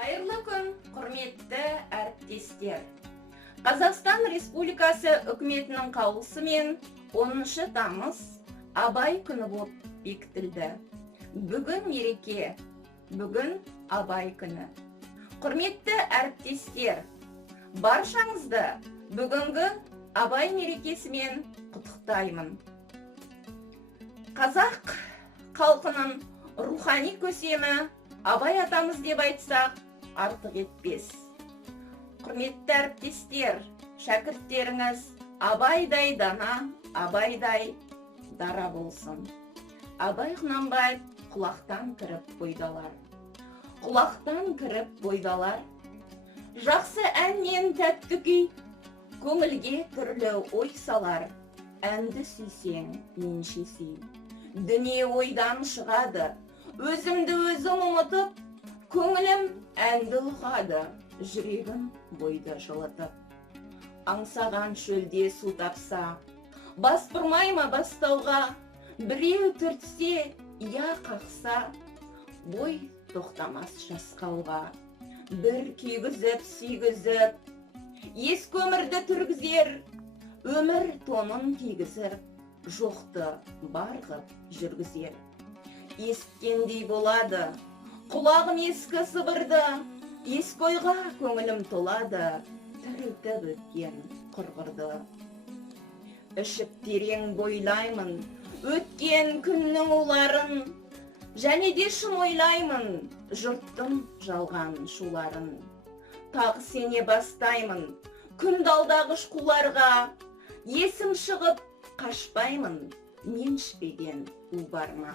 Қайырлы күн, құрметті әріптестер. Қазақстан Республикасы үкіметінің қаулысымен 10 тамыз Абай күні болып бекітілді. Бүгін мереке, бүгін Абай күні. Құрметті әріптестер, баршаңызды бүгінгі Абай мерекесімен құттықтаймын. Қазақ халқының рухани көсемі Абай атамыз деп айтсақ, артық етпес. Құрметті әріптестер, шәкірттеріңіз Абайдай дана, Абайдай дара болсын. Абай Құнанбаев құлақтан кіріп бойдалар. Құлақтан кіріп бойдалар. Жақсы әннен тәтті күй, көңілге түрлі ой салар. Әнді сүйсең, менше сүй. Дүние ойдан шығады. Өзімді өзім ұмытып, көңілім әнді ұғады, жүрегім бойды жылытып. Аңсаған шөлде су тапса, бас бұрмай ма бастауға, біреу түртсе, я қақса, бой тоқтамас жасқауға. Бір күйгізіп, сүйгізіп, ес көмірді түргізер, өмір тонын кигізіп, жоқты барғып жүргізер. Ескендей болады, құлағым ескі сыбырды, ескі ойға көңілім толады, тірілтіп өткен құрғырды. Ішіп терең бойлаймын, өткен күннің уларын, және де шын ойлаймын, жұрттың жалған шуларын. Тағы сене бастаймын, күн далдағыш қуларға, есім шығып қашпаймын, мен ішпеген у бар ма?